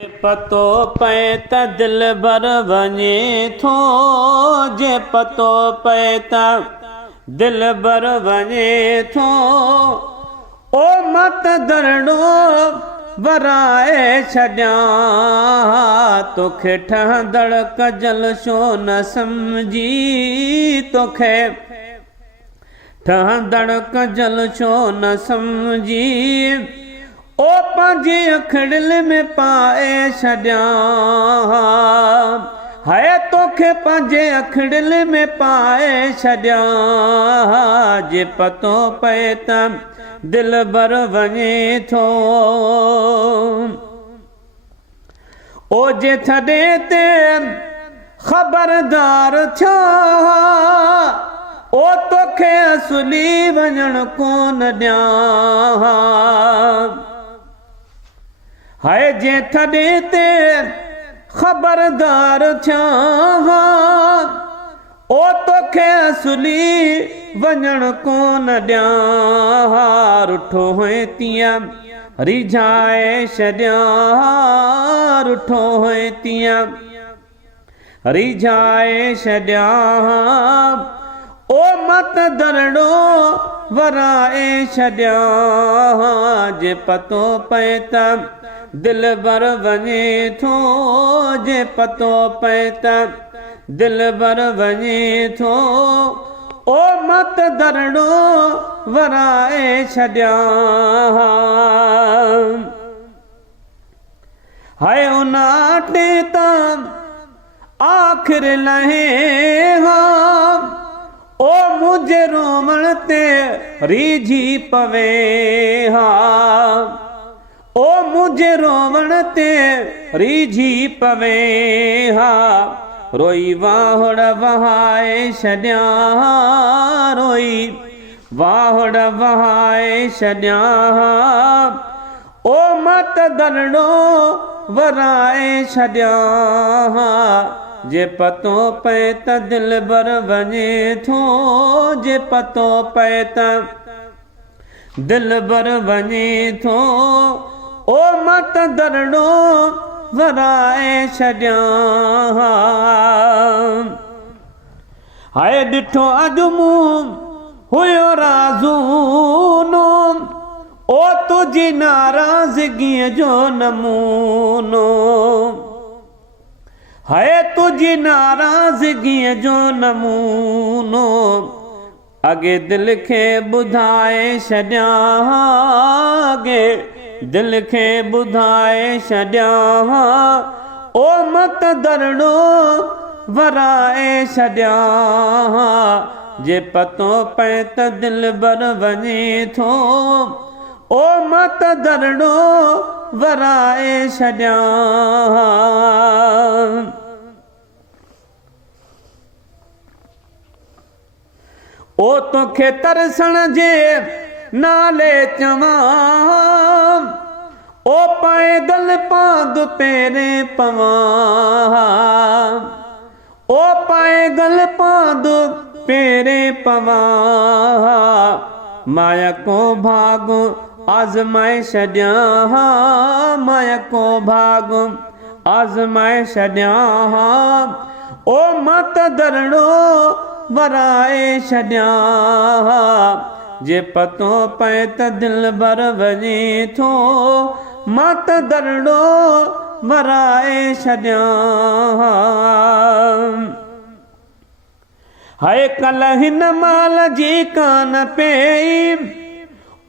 पतो पए त दिल भर वञे थो, जे पतो पए त दिल भर वञे थो, ओ मत दरड़ो वराए छॾियां, तोखे ठहंदड़ कजल छो न सम्झी, तोखे ठहंदड़ कजल छो न सम्झी, ओ पंहिंजे अखिड़िल में पाए छॾियां, हाय तोखे पंहिंजे अखिड़िल में पाए छॾियां, जे पतो पए त दिल भर वञे थो, ओ जे थॾे ते ख़बरदार थिया, ओ तोखे असुली वञण कोन ॾियां, हाय जे थॾे ते ख़बरदार थिया, ओ तोखे असुली वञण कोन ॾियां, रुठो हुए तीअं रिझाए छॾियां, रुठो हुए तीअं रिझाए छॾियां, ओ मत दरड़ो वराए छॾियां, जे पतो पए त दिल भर वञे थो, जे पतो पए त दिल भर वञे थो, ओ मत दरड़ो वराए छॾियां, हाय उन अटे तां आख़िर लहे हा, ओ मुंहिंजे रोमण ते रीझी पवे हा, ओ मुंहिंजे रोवण ते रीझी पवे हा, रोई वाहुड़ वहाए छॾियां, रोई वाहुड़ वहाए छॾियां, ओ मत दरड़ो वराए छॾियां, जे पतो पए त दिल भर वञे थो, जे पतो पए त दिल भर वञे थो, ओ मत दरड़ो वराए छॾियां, हाय ॾिठो अॼु मूं हुयो राज़ूनो, ओ तुंहिंजी नाराज़गीअ जो नमूनो, हाय तुंहिंजी नाराज़गीअ जो नमूनो, अॻे दिल खे ॿुधाए छॾियां, अॻे दिल खे ॿुधाए छॾियां, ओ मत दरड़ो वराए छॾियां, जे पतो पए त दिल भर वञे थो, ओ मत दरड़ो वराए छॾियां, ओ तोखे तरसण जे नाले चवां, ओ पैदल पांद पेरे पवां, ओ पैदल पांद पेरे पवां, माया को भाग आज़माए छॾियां, माया को भाग आज़माए छॾियां, ओ मत दरड़ो वराए छॾियां, जे पतो पए त दिल भर वञे थो, मत दरड़ो वराए छॾियां, हाय कल्ह हिन माल जी कान पेई,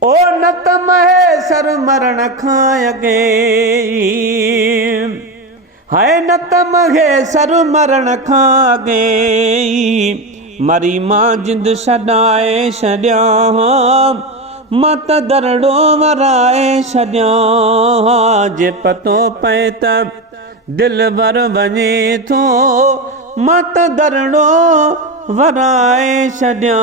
ओ न त महेसर मरण खां अॻे, हाय न त महेसर मरण खां अॻे, मरी मां जिंद छॾाए छॾियां, मत दरड़ो वराए छॾियां, जे पतो पए त दिल भर वञे थो, मत दरड़ो वराए छॾियां।